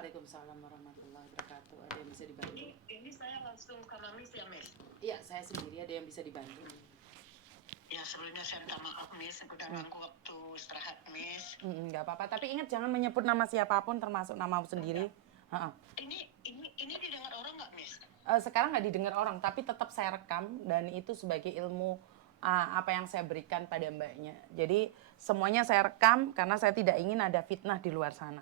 Waalaikumsalam warahmatullahi wabarakatuh. Ada yang bisa dibantu? Ini saya langsung ke Miss ya, Miss? Iya, saya sendiri. Ada yang bisa dibantu? Ya, sebelumnya saya minta maaf, Miss. Udah ganggu waktu istirahat, Miss. Nggak apa-apa. Tapi ingat jangan menyebut nama siapapun, termasuk namamu sendiri. Ini didengar orang nggak, Miss? Sekarang nggak didengar orang, tapi tetap saya rekam dan itu sebagai ilmu apa yang saya berikan pada mbaknya. Jadi semuanya saya rekam karena saya tidak ingin ada fitnah di luar sana.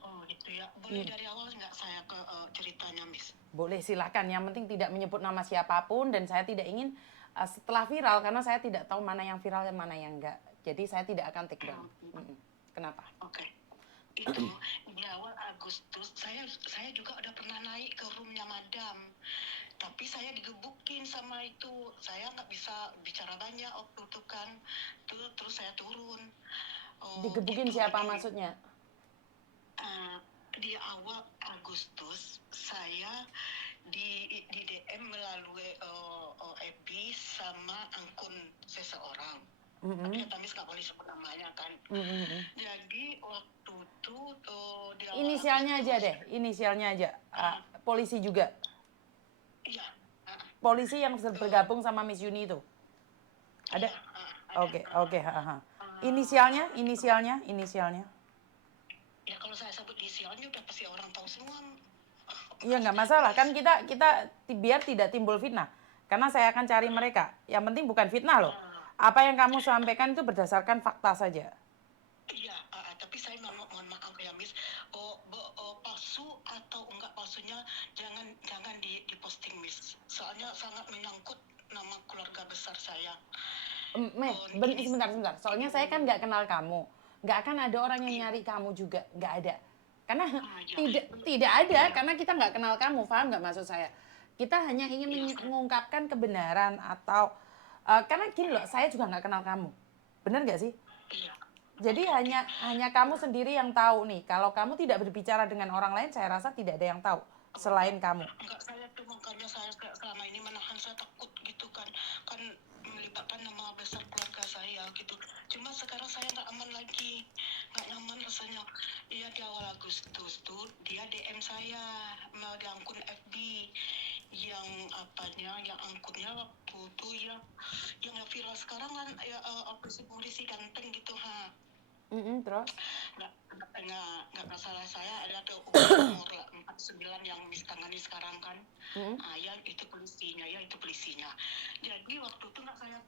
Oh gitu ya. Boleh dari awal nggak saya ke ceritanya, Miss? Boleh, silakan. Yang penting tidak menyebut nama siapapun dan saya tidak ingin setelah viral karena saya tidak tahu mana yang viral dan mana yang enggak. Jadi saya tidak akan take down. Kenapa? Oke. Itu di awal Agustus saya juga udah pernah naik ke roomnya madam, tapi saya digebukin sama itu. Saya nggak bisa bicara banyak waktu itu kan. Terus saya turun. Digebukin gitu. siapa maksudnya? Di awal Agustus saya di DM melalui FB sama akun seseorang. Tapi Tamis nggak boleh sebut namanya kan. Jadi waktu itu dia Inisialnya aja deh, inisialnya aja. Polisi juga. Iya. Polisi yang bergabung sama Miss Yuni itu. Ada? Oke. Inisialnya. Ya kalau saya sebut inisialnya udah pasti orang tahu semua. Iya nggak masalah kan kita biar tidak timbul fitnah. Karena saya akan cari mereka. Yang penting bukan fitnah loh. Apa yang kamu sampaikan itu berdasarkan fakta saja. Iya, tapi saya mohon maaf ya, Miss. Palsu atau enggak palsunya jangan diposting, Miss. Soalnya sangat menyangkut nama keluarga besar saya. Sebentar. Soalnya saya kan nggak kenal kamu. Nggak akan ada orang yang nyari kamu juga. Nggak ada. Karena tidak ada. Karena kita nggak kenal kamu. Paham nggak maksud saya? Kita hanya ingin mengungkapkan kebenaran atau... karena gini loh, saya juga nggak kenal kamu. Benar nggak sih? Iya. Jadi hanya kamu sendiri yang tahu nih. Kalau kamu tidak berbicara dengan orang lain, saya rasa tidak ada yang tahu selain kamu. Enggak, saya tuh makanya saya selama ini menahan, saya takut gitu kan melibatkan nama besar keluarga saya gitu. Cuma sekarang saya nggak aman lagi, nggak nyaman rasanya. Iya, di awal Agustus tuh dia DM saya di akun FB yang angkutnya waktu itu ya yang viral sekarang kan ya polisi ganteng gitu Terus? Nggak masalah, saya ada tuh umur 49 yang tangani sekarang kan. Ya itu polisinya. Jadi waktu itu nggak saya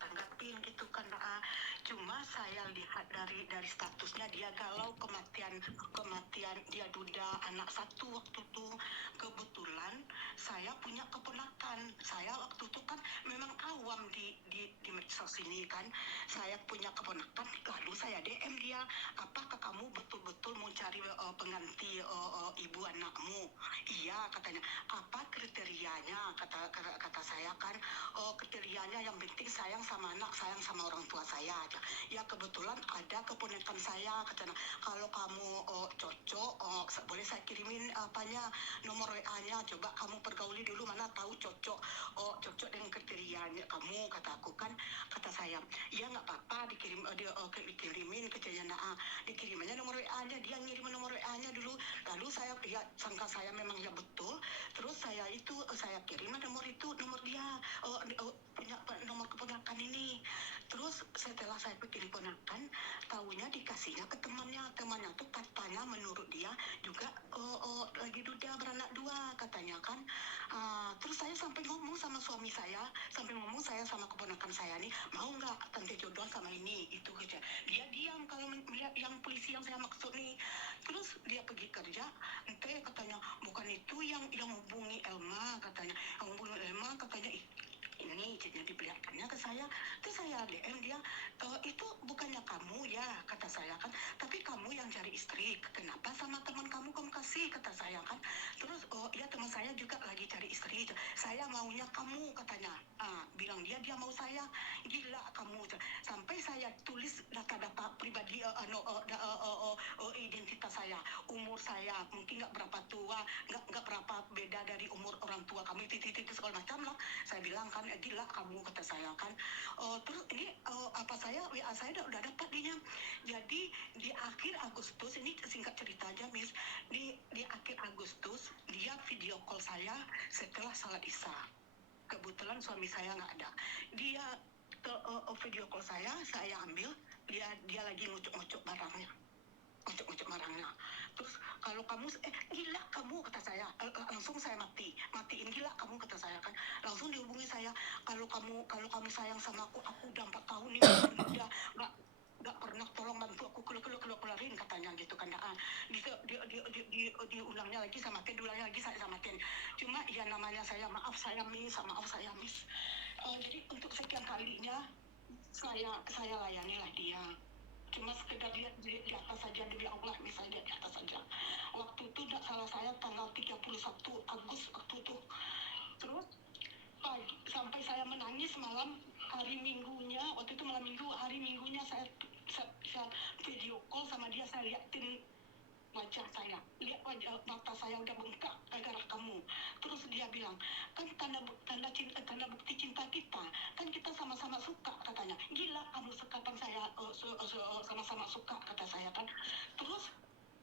tanggapin gitu kan. Cuma saya lihat dari statusnya dia galau kematian dia duda anak satu waktu itu. Kebetulan saya punya keponakan. Saya waktu itu kan memang awam di medsos ini kan. Saya punya keponakan, lalu saya DM dia, apakah kamu betul-betul mau cari pengganti ibu anakmu? Iya, katanya. Apa kriterianya? Kata saya kan, kriterianya yang penting sayang sama anak, sayang sama orang tua saya aja. Ya kebetulan ada keponakan saya, katanya. Kalau kamu cocok, boleh saya kirimin nomor WA-nya. Coba kamu pergauli dulu, mana tahu cocok dengan kriterianya kamu, kata aku kan. Kata saya, ya nggak apa-apa, dikirimin ke Jayana, dikirimannya nomor WA-nya, dia ngirim nomor WA-nya dulu. Lalu saya sangka saya memang ya betul. Terus saya kirim nomor dia, punya nomor keponakan ini. Terus setelah saya bikin ponakan, tahunya dikasihnya ke temannya tuh katanya menurut dia juga lagi duda beranak 2 katanya kan. Terus saya sampai ngomong sama suami saya, saya sama keponakan saya nih, mau nggak tante jodoh sama ini itu gitu. Dia diam kalau melihat yang polisi yang saya maksud nih. Terus dia pergi kerja, katanya bukan itu yang hubungi Elma katanya, ini jadi diperlihatkannya ke saya. Terus saya DM dia, itu bukannya kamu ya, kata saya kan, tapi kamu yang cari istri, kenapa sama teman kamu kasih, kata saya kan. Terus ya teman saya juga lagi cari istri, saya maunya kamu, katanya. Bilang dia mau saya, gila kamu. Sampai saya tulis data-data pribadi, identitas saya, umur saya, mungkin nggak berapa tua, nggak berapa beda dari umur orang tua kami, titik segala macam lah. Saya bilang kan, gila kamu, kata saya kan. Terus ini apa saya WA saya udah dapat dia. Jadi di akhir Agustus, ini singkat cerita aja Miss, di akhir Agustus dia video call saya setelah salat Isya. Kebetulan suami saya nggak ada. Dia video call saya ambil, dia lagi ngucuk-ngucuk barangnya. Terus kalau kamu gila kamu, kata saya, langsung saya matiin, gila kamu, kata saya kan. Langsung dihubungi saya, kalau kamu sayang sama aku udah 4 tahun nih udah nggak pernah tolong bantu aku keluarin, katanya gitu kan. Diulangnya lagi saya matiin, diulangnya lagi saya matiin. Cuma ya namanya saya maaf saya miss. Jadi untuk sekian kalinya saya layanilah dia. Cuma sekedar lihat di atas saja, demi Allah, misalnya di atas saja. Waktu itu tidak salah saya tanggal 31 Agustus waktu itu. Terus sampai saya menangis malam hari Minggunya, waktu itu malam Minggu, hari Minggunya saya video call sama dia, saya liatin wajah saya, lihat wajah mata saya udah bengkak gara-gara kamu. Terus dia bilang, kan tanda bukti cinta kita, kan kita sama-sama suka, katanya. Gila kamu, sekapan saya sama-sama suka, kata saya kan. Terus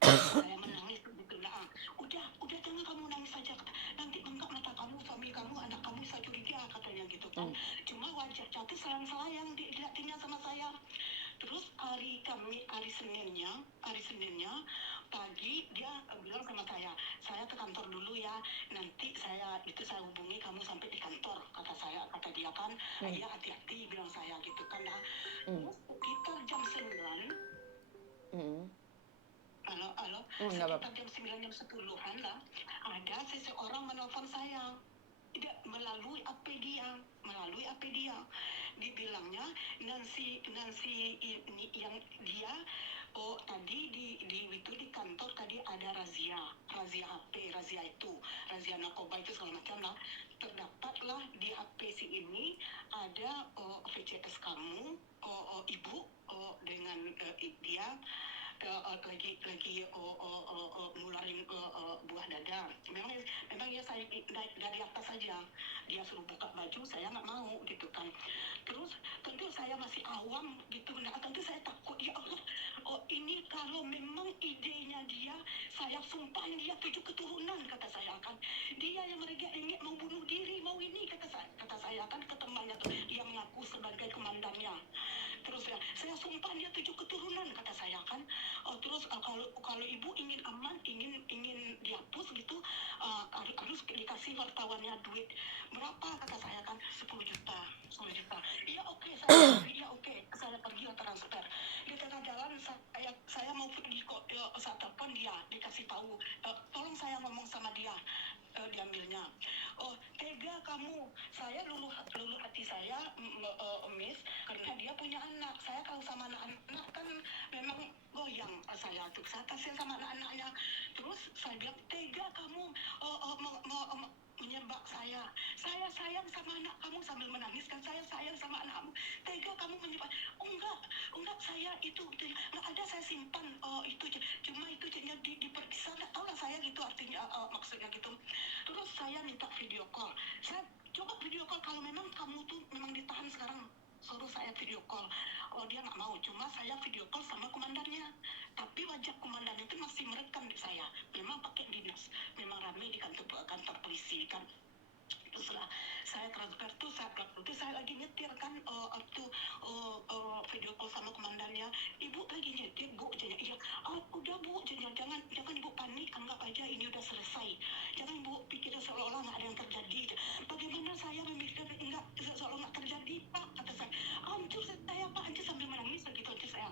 saya menangis begitu. Nah, udah jangan kamu nangis saja, nanti bengkak mata kamu, suami kamu, anak kamu bisa curiga, katanya gitu kan. Cuma wajah cantik sayang dilihatinnya sama saya. Terus hari Seninnya pagi dia bilang sama saya ke kantor dulu ya, nanti saya hubungi kamu sampai di kantor, kata dia kan. Iya hati-hati, bilang saya gitu kan. Nah, terus sekitar jam 9, halo, sekitar jam 9, jam 10-an lah, ada seseorang menelpon saya. Melalui AP dia, dibilangnya Nancy ini yang dia, tadi di kantor tadi ada razia HP, razia narkoba itu segala macam lah. Terdapatlah di HP si ini ada VCS kamu, ibu, dengan dia lagi nularin buah dada. Memang ya saya dari atas saja, dia suruh buka baju, saya nggak mau gitu kan. Terus tentu saya masih awam gitu, nah tentu saya takut, ya Allah, ini kalau memang idenya dia, saya sumpahin dia 7 keturunan, kata saya kan. Dia yang merengek-rengek mau bunuh diri, mau ini, kata saya kan ke temannya tuh, dia mengaku sebagai komandannya. Terus ya, saya sumpah dia 7 keturunan, kata saya kan. Terus kalau ibu ingin aman, ingin dihapus gitu, harus dikasih wartawannya duit berapa, kata saya kan. 10 juta. Iya oke, saya pergi transfer. Di tengah jalan saya mau pergi kok, saat telepon dia dikasih tahu, tolong saya ngomong sama dia, diambilnya. Tega kamu, saya luluh hati saya, Miss, karena dia punya anak. Saya kalau sama anak-anak kan memang goyang saya tuh, saya kasihan sama anak-anaknya. Terus saya bilang, tega kamu menyebak saya sayang sama anak kamu, sambil menangis kan, saya sayang sama anak kamu, tega kamu menyebak. Enggak, saya itu nggak ada, saya simpan itu, cuma itu diperiksa, nggak tahu lah saya gitu artinya, maksudnya gitu. Terus saya minta video call, saya coba video call, kalau memang kamu tuh memang ditahan sekarang, suruh saya video call. Dia nggak mau, cuma saya video call sama komandannya, tapi wajah komandan itu masih merekam di saya, memang pakai dinas, memang ramai di kantor polisi kan. Terus lah saya transfer tuh, saya lagi nyetir kan, video call sama komandannya. Ibu lagi nyetir, Bu, iya. Udah Bu, jangan Ibu panik, anggap aja ini udah selesai. Jangan Bu pikir seolah-olah nggak ada yang terjadi. Bagaimana saya memikir nggak seolah nggak terjadi, Pak, kata saya. Hancur saya, Pak, hancur, sambil menangis gitu aja saya.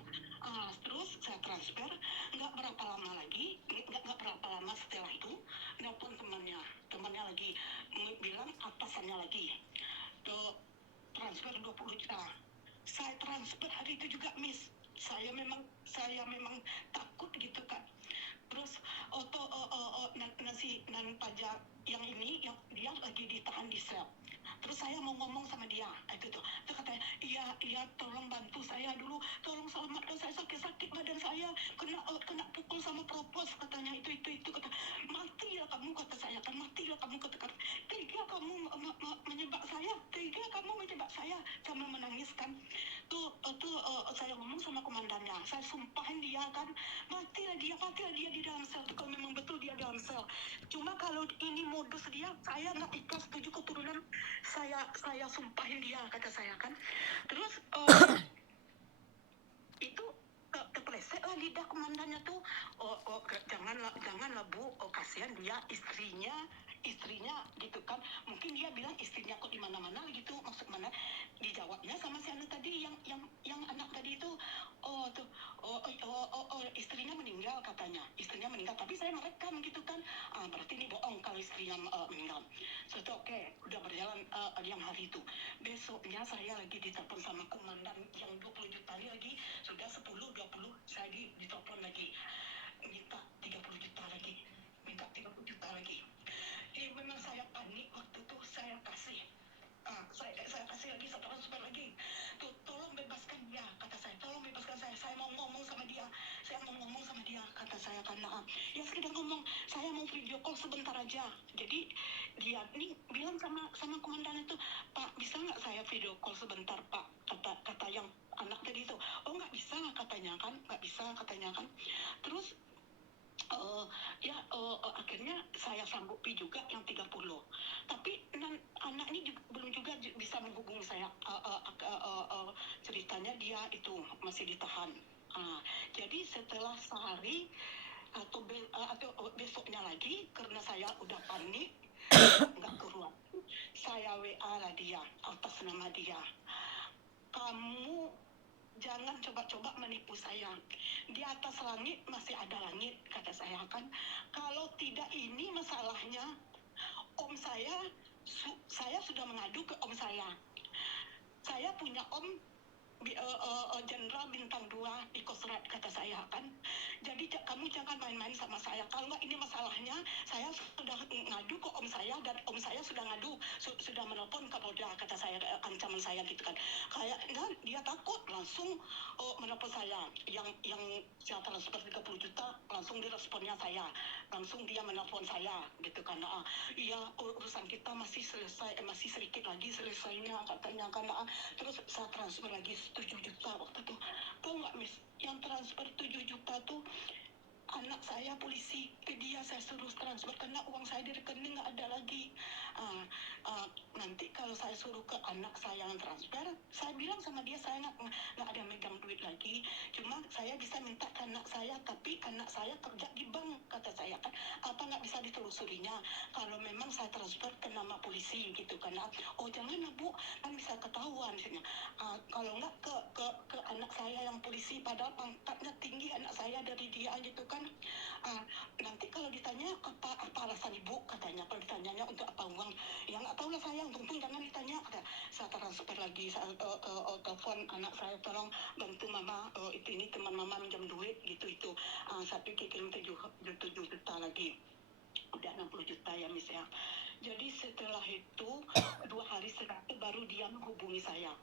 Terus saya transfer, nggak berapa lama setelah itu nelpon temannya lagi, bilang atasannya lagi, transfer 20 juta. Saya transfer hari itu juga, Miss. Saya memang takut gitu kan. Terus nan pajak yang ini, yang dia lagi ditahan di sel. Terus saya mau ngomong sama dia, itu tuh. Dia katanya, iya, tolong bantu saya dulu, tolong selamatkan saya, sakit badan saya, kena pukul sama propos, katanya itu saya sumpahin dia kan, matilah dia di dalam sel kalau memang betul dia dalam sel. Cuma kalau ini modus dia, saya nggak ikhlas, setuju keturunan saya sumpahin dia, kata saya kan. Terus itu kepleset lah lidah komandannya tuh. Janganlah Bu, kasihan dia, istrinya gitu kan. Mungkin dia bilang istrinya kok di mana-mana gitu, maksud mana. Dijawabnya sama si anak tadi, yang anak tadi itu, istrinya meninggal katanya, tapi saya merekam gitu kan. Berarti ini bohong kalau istrinya meninggal. So itu oke, udah berjalan yang hari itu. Besoknya saya lagi ditelepon sama komandan yang 20 juta ini lagi, sudah 10-20 saya ditelepon lagi, minta 30 juta lagi, memang saya panik waktu itu. Saya kasih lagi, saya transfer lagi tuh, tolong bebaskan dia, kata saya, tolong bebaskan saya mau ngomong sama dia, kata saya. Karena ya sekedar ngomong, saya mau video call sebentar aja. Jadi dia nih bilang sama komandan itu, Pak, bisa nggak saya video call sebentar Pak, kata yang anak tadi itu. Oh nggak bisa katanya kan. Terus akhirnya saya sanggupi juga yang 30. Tapi anak ini belum juga bisa menghubungi saya. Ceritanya dia itu masih ditahan. Jadi setelah sehari atau besoknya lagi, karena saya udah panik, nggak keluar, saya WA lah dia atas nama dia. Kamu jangan coba-coba menipu saya. Di atas langit masih ada langit, kata saya kan. Kalau tidak ini masalahnya, om saya sudah mengadu ke om saya. Saya punya om jenderal bintang 2 di Kostrat, kata saya kan. Jadi kamu jangan main-main sama saya. Kalau nggak ini masalahnya, saya sudah ngadu ke om saya, dan om saya sudah ngadu, sudah menelpon Kapolda, kata saya, ancaman saya gitu kan. Kayaknya dia takut, langsung menelpon saya. Yang saya transfer 30 juta, langsung diresponnya saya. Langsung dia menelpon saya gitu kan. Iya, urusan kita masih sedikit lagi selesainya, katanya kan. Terus saya transfer lagi 7 juta waktu itu. Tahu nggak Miss, yang transfer 7 juta tuh anak saya polisi, ke dia saya suruh transfer karena uang saya di rekening nggak ada lagi. Nanti kalau saya suruh ke anak saya yang transfer, saya bilang sama dia saya nggak ada megang duit lagi, cuma saya bisa minta ke anak saya, tapi anak saya kerja di bank, kata saya kan. Apa nggak bisa ditelusurinya kalau memang saya transfer ke nama polisi gitu kan. Oh janganlah Bu, kan bisa ketahuan sini. Kalau nggak ke anak saya yang polisi, padahal pangkatnya tinggi anak saya dari dia gitu kan. Nanti kalau ditanya apa alasan ibu, katanya, kalau ditanyanya untuk apa uang, ya nggak tahu lah saya, untung jangan ditanya. Saya transfer lagi, saya telepon anak saya, tolong bantu mama, ini teman mama minjam duit gitu. Saya kirim 7 juta lagi, udah 60 juta ya Miss ya. Jadi setelah itu 2 hari setelah itu baru dia menghubungi saya.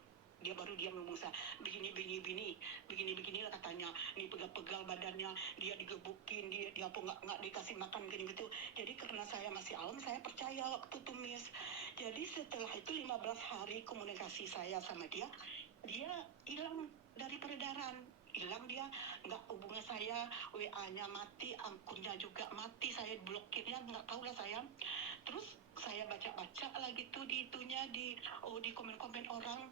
Begini lah katanya. Ini pegal-pegal badannya, dia digebukin, dia apa nggak dikasih makan gini gitu. Jadi karena saya masih alam, saya percaya waktu itu Miss. Jadi setelah itu 15 hari komunikasi saya sama dia hilang dari peredaran. Hilang dia, nggak hubungi saya, WA-nya mati, akunnya juga mati, saya blokirnya, nggak tahu lah saya. Terus saya baca-baca lah gitu di komen-komen orang,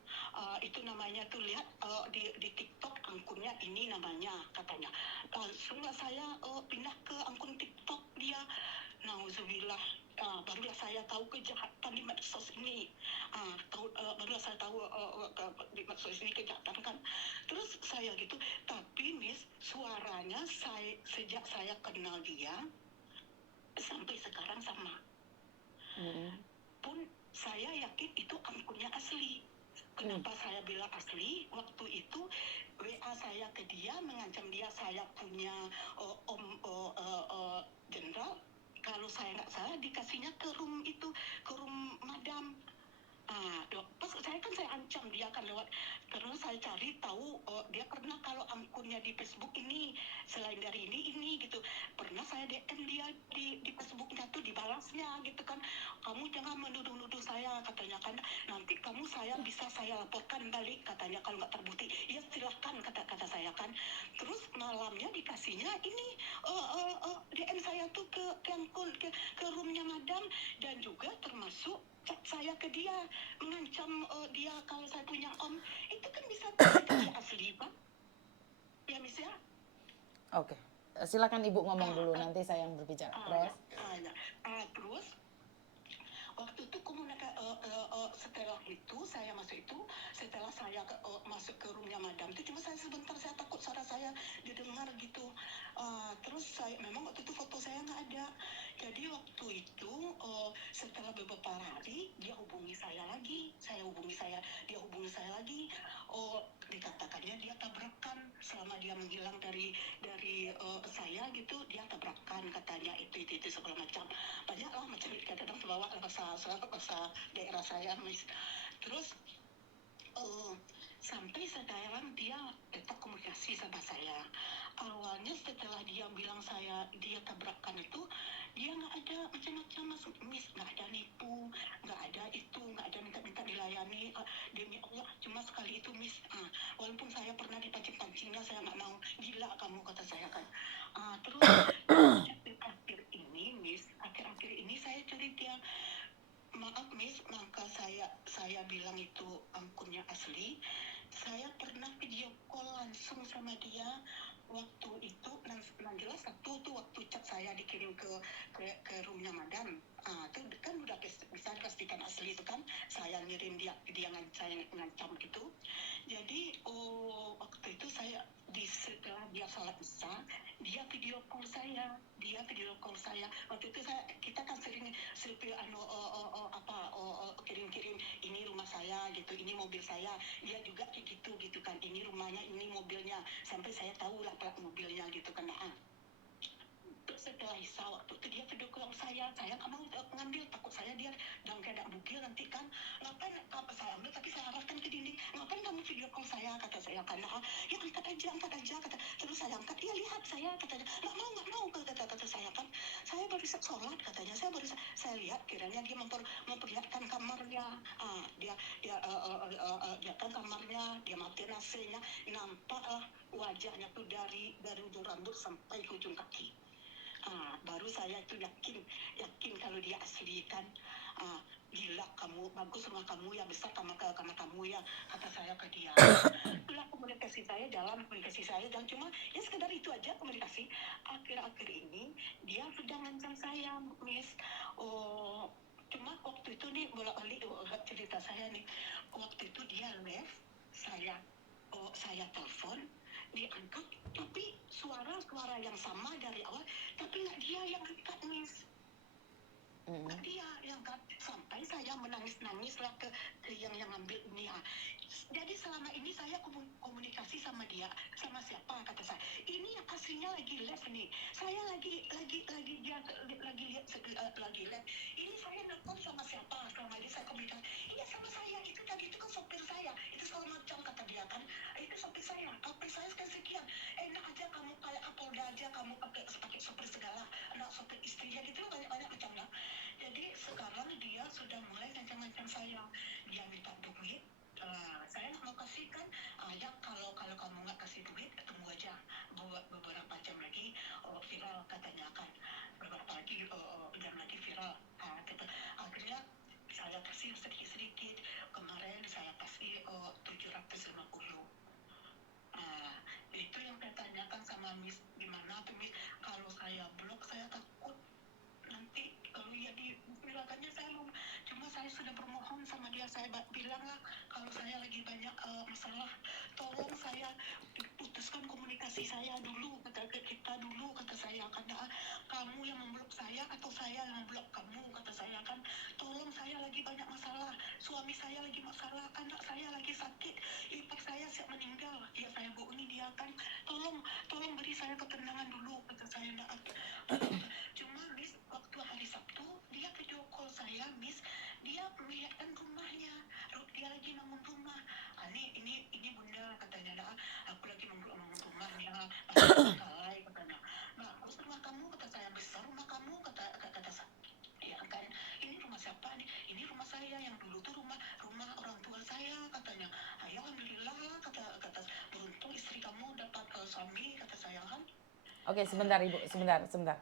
itu namanya tuh, lihat di TikTok akunnya ini namanya, katanya. Langsung lah saya pindah ke akun TikTok dia. Nauzubillah, barulah saya tahu kejahatan di medsos ini. Barulah saya tahu di medsos ini kejahatan kan. Terus saya gitu, tapi Miss, suaranya sejak saya kenal dia sampai sekarang sama. Pun saya yakin itu akunnya asli. Kenapa saya bilang asli? Waktu itu WA saya ke dia mengancam dia, saya punya jenderal, kalau saya nggak salah dikasihnya ke room madam. Pas saya ancam dia kan lewat, karena saya cari tahu dia pernah, kalau akunnya di Facebook ini selain dari ini gitu, pernah saya DM dia di Facebooknya tuh, dibalasnya gitu kan. Kamu jangan menuduh-nuduh saya, katanya kan, nanti kamu saya bisa saya laporkan balik katanya kalau nggak terbukti. Ya silahkan kata saya kan. Terus malamnya dikasihnya ini DM saya tuh ke roomnya madam, dan juga termasuk chat saya ke dia mengancam dia kalau saya punya om. Itu kan bisa dia asli pak ya Miss ya. Oke. Silakan Ibu ngomong dulu, nanti saya yang berbicara. Res. Terus waktu itu setelah itu saya masuk itu, setelah saya masuk ke roomnya madam itu, cuma saya sebentar, saya takut suara saya didengar gitu. Terus saya memang waktu itu foto saya nggak ada. Jadi waktu itu setelah beberapa hari dia hubungi saya lagi, dia hubungi saya lagi. Dikatakannya dia tabrakan selama dia menghilang dari saya gitu, dia tabrakan katanya itu segala macam. Banyak lah macam kadang terbawa bahasa daerah saya Miss. Terus sampai sekarang dia tetap komunikasi sama saya. Awalnya setelah dia bilang dia tabrakan itu, dia nggak ada macam-macam masuk Miss, nggak ada nipu, nggak ada itu, nggak ada minta dilayani. Demi Allah cuma sekali itu Miss. Walaupun saya pernah dipancing-pancingnya, saya nggak mau, gila kamu kata saya kan. Terus akhir-akhir ini Miss, akhir-akhir ini saya cari dia. Maaf Miss, maka saya bilang itu akunnya asli. Saya pernah video call langsung sama dia waktu itu. Nah jelas satu tuh waktu chat saya dikirim ke roomnya madam. Itu kan udah bisa dipastikan asli itu kan. Saya ngirim dia saya ngancam gitu. Jadi waktu itu setelah dia salat isya, dia video call saya. Waktu itu kita kan sering kirim-kirim ini rumah saya gitu, ini mobil saya. Dia juga kayak gitu kan, ini rumahnya, ini mobilnya, sampai saya tahu lah plat mobilnya gitu kan. Setelah Isa waktu itu dia video call saya nggak mau ngambil, takut saya dia dalam keadaan bugil nanti kan. Ngapain apa saya ambil, tapi saya arahkan ke dinding, ngapain kamu video call saya kata saya, karena ya angkat aja kata. Terus saya angkat, iya lihat saya katanya, nggak mau kata saya kan, saya baru sholat katanya, saya lihat kiranya dia memperlihatkan kamarnya. Dia kan kamarnya, dia matiin AC-nya, nampak wajahnya tuh dari ujung rambut sampai ke ujung kaki. Baru saya itu yakin kalau dia asli kan. Gila kamu, bagus rumah kamu ya, besar kamar kamu ya, kata saya ke dia. Itulah komunikasi saya dan cuma ya sekedar itu aja komunikasi. Akhir-akhir ini dia sudah ngancam saya Miss. Cuma waktu itu nih bolak-balik cerita saya nih, waktu itu dia live saya telepon, diangkat, tapi suara yang sama dari awal, tapi nggak dia yang angkat Miss. Nggak dia yang angkat, sampai saya menangis lah ke yang ambil ini. Jadi selama ini saya komunikasi sama dia, sama siapa kata saya, ini yang aslinya lagi live nih, saya lagi lihat lagi live, ini saya nelfon sama siapa, selama ini saya komunikasi, iya sama saya, itu tadi itu kan sopir saya, itu segala macam kata dia kan, itu sopir saya sekian, enak aja kamu kayak Kapolda aja, kamu pakai sopir segala, anak sopir istrinya gitu, banyak macamnya. Jadi sekarang dia sudah mulai ngancam saya, dia minta duit. Saya nggak mau kasih kan, ya kalau kamu nggak kasih duit, tunggu aja beberapa jam lagi viral katanya kan, beberapa jam lagi viral. Akhirnya saya kasih sedikit, kemarin saya kasih 750. Itu yang saya tanyakan sama Miss, gimana tuh Miss, kalau saya blok saya takut nanti kalau ya dibilangkannya saya mau, cuma saya sudah bermohon sama dia, saya bilang lah kalau saya lagi banyak masalah, tolong saya putuskan komunikasi saya dulu, kata saya, karena kamu yang memblok saya atau saya yang memblok kamu, kata saya kan, tolong saya lagi banyak masalah, suami saya lagi masalah, anak saya lagi sakit, ipar saya siap meninggal, ya saya bohongi dia kan, tolong beri saya ketenangan dulu, kata saya. Cuma Miss, waktu hari Sabtu dia video call saya Miss, dia melihatkan rumahnya, dia lagi bangun rumah. Ini bunda katanya, aku lagi bangun rumahnya, kalai katanya. Bagus rumah kamu, kata saya, besar rumah kamu, kata saya. Ya kan, ini rumah siapa nih? Ini rumah saya yang dulu tuh rumah orang tua Oke, sebentar Ibu, sebentar.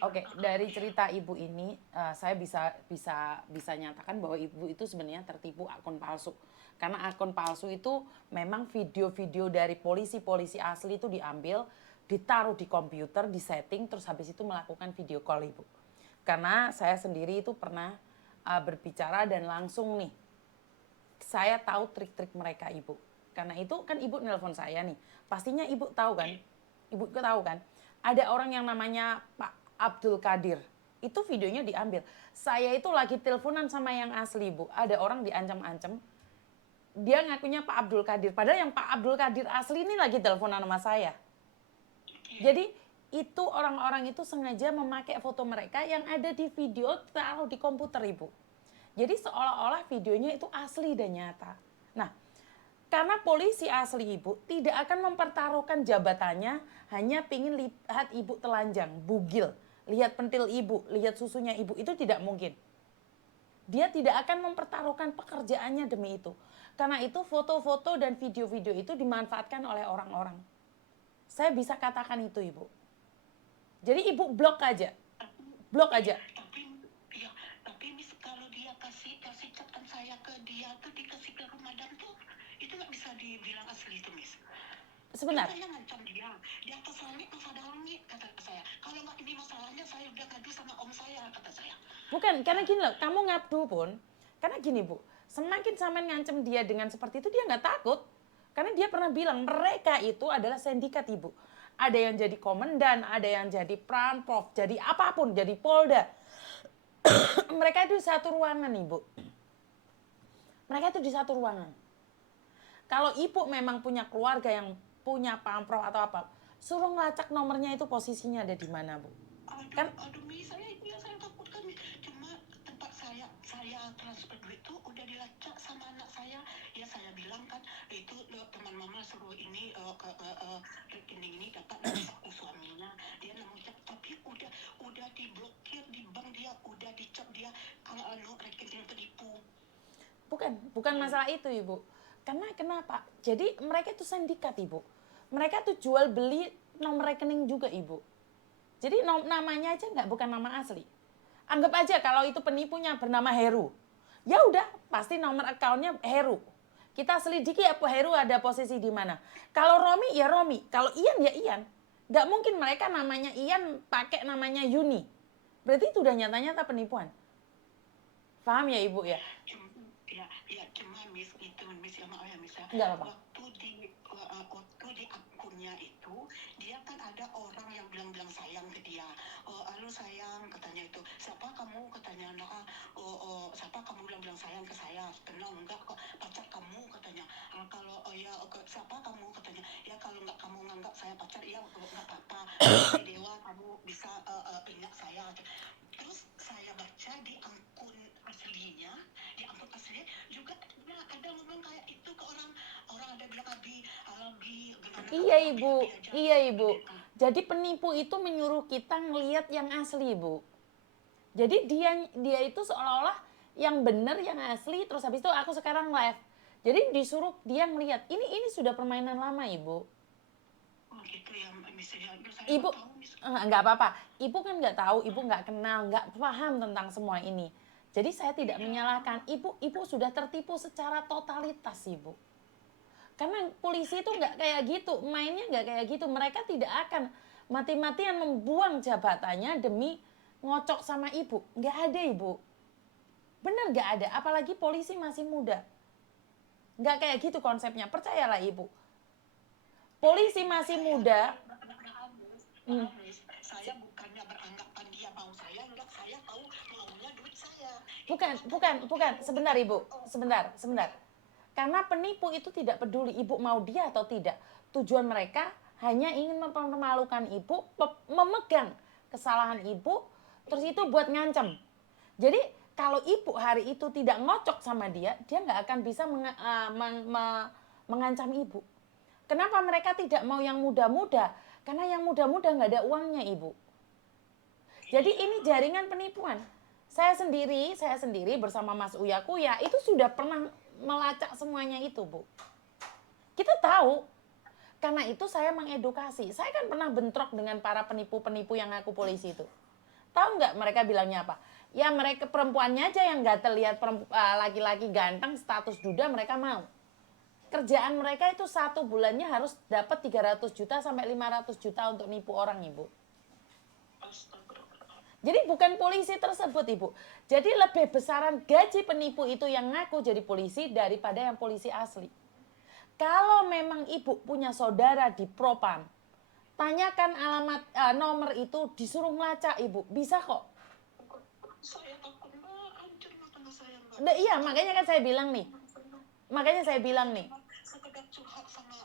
Oke, dari cerita Ibu ini, saya bisa nyatakan bahwa Ibu itu sebenarnya tertipu akun palsu. Karena akun palsu itu memang video-video dari polisi-polisi asli itu diambil, ditaruh di komputer, disetting, terus habis itu melakukan video call Ibu. Karena saya sendiri itu pernah berbicara dan langsung nih, saya tahu trik-trik mereka Ibu. Karena itu kan Ibu nelpon saya nih, pastinya Ibu tahu kan? Ibu tahu kan? Ada orang yang namanya Pak Abdul Qadir. Itu videonya diambil. Saya itu lagi teleponan sama yang asli, Bu. Ada orang diancam-ancam. Dia ngakunya Pak Abdul Qadir. Padahal yang Pak Abdul Qadir asli ini lagi teleponan sama saya. Jadi itu orang-orang itu sengaja memakai foto mereka yang ada di video taruh di komputer, Ibu. Jadi seolah-olah videonya itu asli dan nyata. Nah, karena polisi asli Ibu tidak akan mempertaruhkan jabatannya hanya pingin lihat Ibu telanjang, bugil, lihat pentil Ibu, lihat susunya Ibu, itu tidak mungkin. Dia tidak akan mempertaruhkan pekerjaannya demi itu. Karena itu foto-foto dan video-video itu dimanfaatkan oleh orang-orang. Saya bisa katakan itu Ibu. Jadi Ibu blok aja. Blok aja. Tapi Miss, kalau dia kasih catatan saya ke dia tuh, dikasih ke Ramadan tuh, itu nggak bisa dibilang asli itu Miss. Sebentar. Saya ngancam dia, di atas langit masa ada langit, kata saya. Kalau nggak ini masalahnya, saya udah ngadu sama om saya, kata saya. Bukan, karena gini loh, kamu ngabdu pun, karena gini Bu, semakin sampean ngancam dia dengan seperti itu, dia nggak takut. Karena dia pernah bilang, mereka itu adalah sindikat Ibu. Ada yang jadi komandan, ada yang jadi pramprov, jadi apapun, jadi polda. Mereka itu di satu ruangan Ibu. Mereka itu di satu ruangan. Kalau Ibu memang punya keluarga yang punya pamprov atau apa, suruh ngelacak nomornya itu posisinya ada di mana Bu. Aduh Miss, saya takutkan Miss. Cuma tempat saya transfer duit tuh udah dilacak sama anak saya. Ya saya bilang kan, itu teman mama suruh ini ke rekening ini dapat dari aku suaminya. Dia mau cek, tapi udah diblokir di bank dia, udah dicek dia kalau rekening penipu. Bukan masalah itu Ibu. Karena kenapa? Jadi mereka itu sindikat Ibu. Mereka tuh jual beli nomor rekening juga Ibu. Jadi namanya aja bukan nama asli. Anggap aja kalau itu penipunya bernama Heru. Ya udah, pasti nomor akunnya Heru. Kita selidiki ya Heru ada posisi di mana. Kalau Romi ya Romi, kalau Ian ya Ian. Nggak mungkin mereka namanya Ian pakai namanya Yuni. Berarti itu udah nyata-nyata penipuan. Paham ya Ibu ya? Ya cuma Miss itu Miss ya maaf ya Miss ya. Enggak apa-apa. Waktu di akunnya itu dia kan ada orang yang bilang sayang ke dia. Halo sayang, katanya itu. Siapa kamu, katanya. Siapa kamu bilang sayang ke saya? Kenal enggak kok pacar kamu, katanya. Kalau siapa kamu, katanya. Ya kalau enggak kamu nganggap saya pacar, ya enggak apa-apa. Di dewa kamu bisa ingat saya. Terus saya baca di akun aslinya juga ada ngomong kayak itu ke orang ada bilang Abi. Iya Ibu. Jadi penipu itu menyuruh kita ngelihat yang asli Ibu. Jadi dia itu seolah-olah yang benar, yang asli, terus habis itu aku sekarang live. Jadi disuruh dia ngelihat. Ini sudah permainan lama Ibu. Oh gitu ya, misalnya Ibu nggak apa-apa. Ibu kan nggak tahu, Ibu nggak kenal, nggak paham tentang semua ini. Jadi saya tidak menyalahkan. Ibu sudah tertipu secara totalitas Ibu. Karena polisi itu nggak kayak gitu, mainnya nggak kayak gitu. Mereka tidak akan mati-matian membuang jabatannya demi ngocok sama Ibu. Nggak ada Ibu. Bener nggak ada, apalagi polisi masih muda. Nggak kayak gitu konsepnya, percayalah Ibu. Polisi masih muda. Saya bukannya beranggapan dia mau saya, enggak, saya tahu maunya duit saya. Bukan, sebentar Ibu, sebentar. Karena penipu itu tidak peduli Ibu mau dia atau tidak. Tujuan mereka hanya ingin mempermalukan Ibu, memegang kesalahan Ibu, terus itu buat ngancam. Jadi kalau Ibu hari itu tidak ngocok sama dia nggak akan bisa mengancam Ibu. Kenapa mereka tidak mau yang muda-muda? Karena yang muda-muda nggak ada uangnya Ibu. Jadi ini jaringan penipuan. Saya sendiri bersama Mas Uya Kuya itu sudah pernah melacak semuanya itu Bu. Kita tahu Karena itu saya mengedukasi. Saya kan pernah bentrok dengan para penipu-penipu yang ngaku polisi itu. Tahu nggak mereka bilangnya apa? Ya mereka perempuannya aja yang nggak terlihat laki-laki ganteng, status duda mereka mau. Kerjaan mereka itu 1 bulannya harus dapat 300 juta sampai 500 juta untuk nipu orang, Ibu. Jadi bukan polisi tersebut, Ibu. Jadi lebih besaran gaji penipu itu yang ngaku jadi polisi daripada yang polisi asli. Kalau memang Ibu punya saudara di Propam, tanyakan alamat nomor itu, disuruh ngelacak, Ibu. Bisa kok. Saya takut Mbak, hancur mata saya Mbak. Nah, iya, makanya kan saya bilang nih. Makanya saya bilang nih. Sekedar curhat sama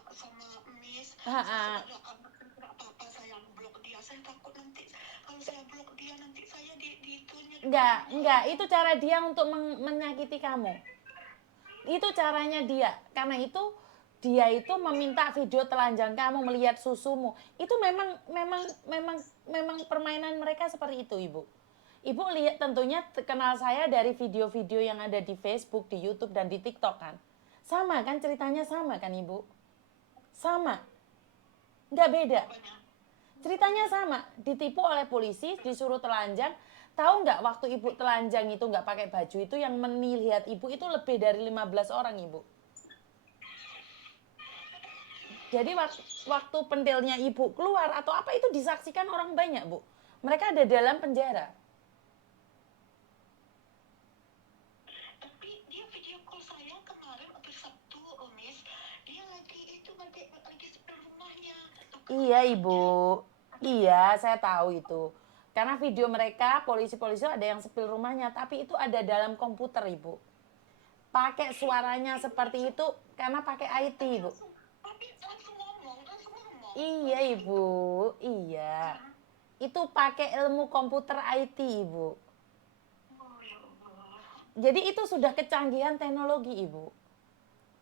Miss, Ha-ha. saya ada apa-apa saya blok dia. Saya takut nanti kalau saya blok dia nanti saya ditunya. Enggak, itu cara dia untuk menyakiti kamu. Itu caranya dia. Karena itu dia itu meminta video telanjang kamu, melihat susumu. Itu memang permainan mereka seperti itu, Ibu. Ibu lihat tentunya kenal saya dari video-video yang ada di Facebook, di YouTube dan di TikTok kan. Sama kan ceritanya sama kan, Ibu? Sama. Enggak beda. Ceritanya sama, ditipu oleh polisi, disuruh telanjang. Tahu nggak waktu Ibu telanjang itu nggak pakai baju itu yang melihat Ibu itu lebih dari 15 orang, Ibu. Jadi waktu pentilnya Ibu keluar atau apa itu disaksikan orang banyak, Bu. Mereka ada dalam penjara. Tapi dia video call saya kemarin hari Sabtu, Miss. Dia lagi sepel rumahnya. Iya, Ibu. Iya, saya tahu itu. Karena video mereka, polisi-polisi ada yang sepil rumahnya, tapi itu ada dalam komputer, Ibu. Pakai suaranya seperti itu karena pakai IT, Ibu. Tapi langsung ngomong. Iya, Ibu. Iya. Itu pakai ilmu komputer IT, Ibu. Oh ya Allah. Jadi itu sudah kecanggihan teknologi, Ibu.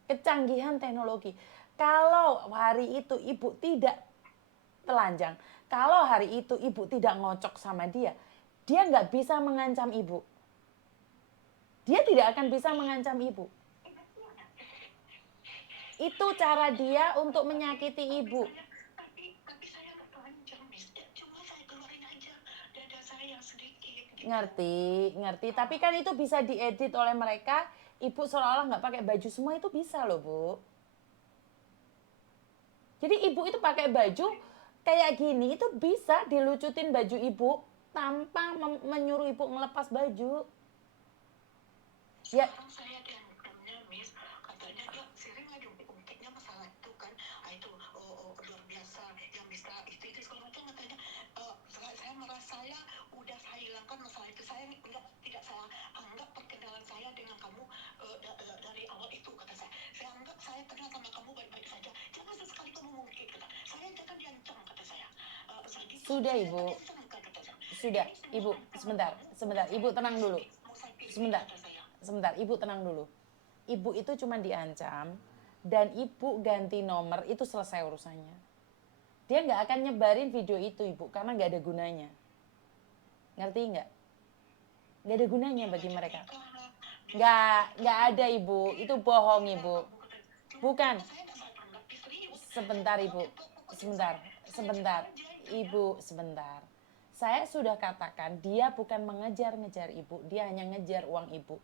Kecanggihan teknologi. Kalau hari itu Ibu tidak telanjang, kalau hari itu Ibu tidak ngocok sama dia nggak bisa mengancam Ibu. Dia tidak akan bisa mengancam Ibu. Itu cara dia untuk menyakiti Ibu. Tapi saya nggak telanjang, Miss. Cuma saya keluarin aja dada saya sedikit. Gitu. Ngerti. Tapi kan itu bisa diedit oleh mereka. Ibu seolah-olah nggak pakai baju semua itu bisa loh, Bu. Jadi Ibu itu pakai baju kayak gini itu bisa dilucutin baju Ibu tanpa menyuruh Ibu ngelepas baju. Ya. Sekarang saya dianggapnya, Miss, katanya dia sering aja ungkitnya masalah itu kan, itu luar biasa yang bisa itu sekarang tuh katanya saya merasa saya udah saya hilangkan masalah itu, saya tidak saya anggap perkenalan saya dengan kamu dari awal itu, kata saya anggap saya kenal sama kamu baik-baik saja, jangan sesekali kamu mungkit, kata saya jangan diancam, kata saya. Sudah, Ibu. Sudah, Ibu, sebentar, Ibu tenang dulu. Sebentar, Ibu tenang dulu. Ibu itu cuma diancam dan Ibu ganti nomor, itu selesai urusannya. Dia nggak akan nyebarin video itu, Ibu, karena nggak ada gunanya. Ngerti nggak? Nggak ada gunanya bagi mereka. Nggak ada, Ibu. Itu bohong, Ibu. Bukan. Sebentar, Ibu. Sebentar. Ibu, sebentar. Saya sudah katakan dia bukan mengejar-ngejar Ibu, dia hanya ngejar uang Ibu.